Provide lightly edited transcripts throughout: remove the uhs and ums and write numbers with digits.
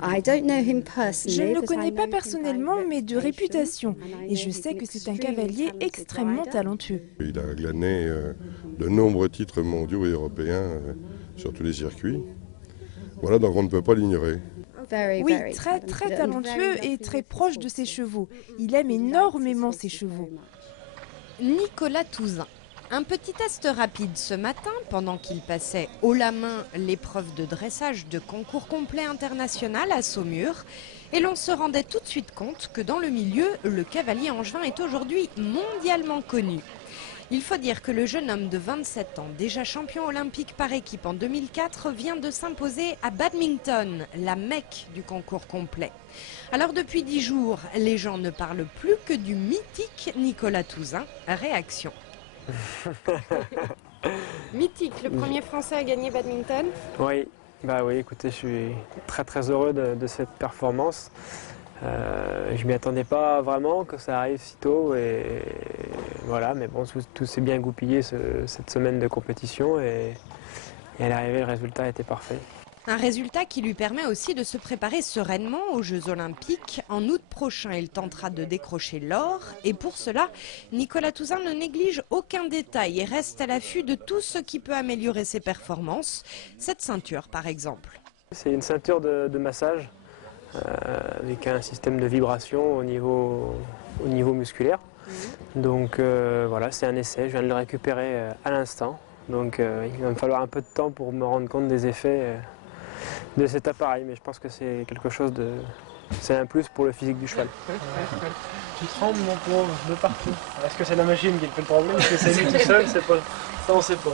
Je ne le connais pas personnellement, mais de réputation. Et je sais que c'est un cavalier extrêmement talentueux. Il a glané de nombreux titres mondiaux et européens sur tous les circuits. Voilà, donc on ne peut pas l'ignorer. Oui, très très talentueux et très proche de ses chevaux. Il aime énormément ses chevaux. Nicolas Touzin. Un petit test rapide ce matin, pendant qu'il passait haut la main l'épreuve de dressage de concours complet international à Saumur. Et l'on se rendait tout de suite compte que dans le milieu, le cavalier angevin est aujourd'hui mondialement connu. Il faut dire que le jeune homme de 27 ans, déjà champion olympique par équipe en 2004, vient de s'imposer à Badminton, la Mecque du concours complet. Alors depuis 10 jours, les gens ne parlent plus que du mythique Nicolas Touzin. Réaction. Mythique, le premier Français à gagner Badminton. Oui, écoutez, je suis très très heureux de cette performance. Je m'y attendais pas vraiment que ça arrive si tôt et voilà, mais bon, tout s'est bien goupillé cette semaine de compétition et à l'arrivée, le résultat était parfait. Un résultat qui lui permet aussi de se préparer sereinement aux Jeux Olympiques. En août prochain, il tentera de décrocher l'or. Et pour cela, Nicolas Touzin ne néglige aucun détail et reste à l'affût de tout ce qui peut améliorer ses performances. Cette ceinture, par exemple. C'est une ceinture de massage avec un système de vibration au niveau musculaire. Donc voilà, c'est un essai. Je viens de le récupérer à l'instant. Donc il va me falloir un peu de temps pour me rendre compte des effets de cet appareil, mais je pense que c'est quelque chose de... c'est un plus pour le physique du cheval. Tu trembles mon pauvre, de partout. Est-ce que c'est la machine qui te fait trembler? Est-ce que c'est lui tout seul? C'est pas... Ça on sait pas.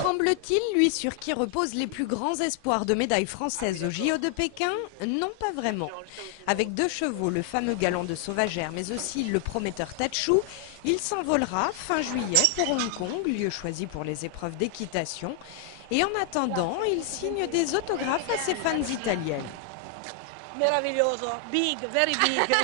Tremble-t-il, lui sur qui reposent les plus grands espoirs de médailles françaises au JO de Pékin? Non, pas vraiment. Avec 2 chevaux, le fameux Galon de Sauvagère, mais aussi le prometteur Tatchou, il s'envolera fin juillet pour Hong Kong, lieu choisi pour les épreuves d'équitation. Et en attendant, il signe des autographes à ses fans italiennes. Meraviglioso, big, very big.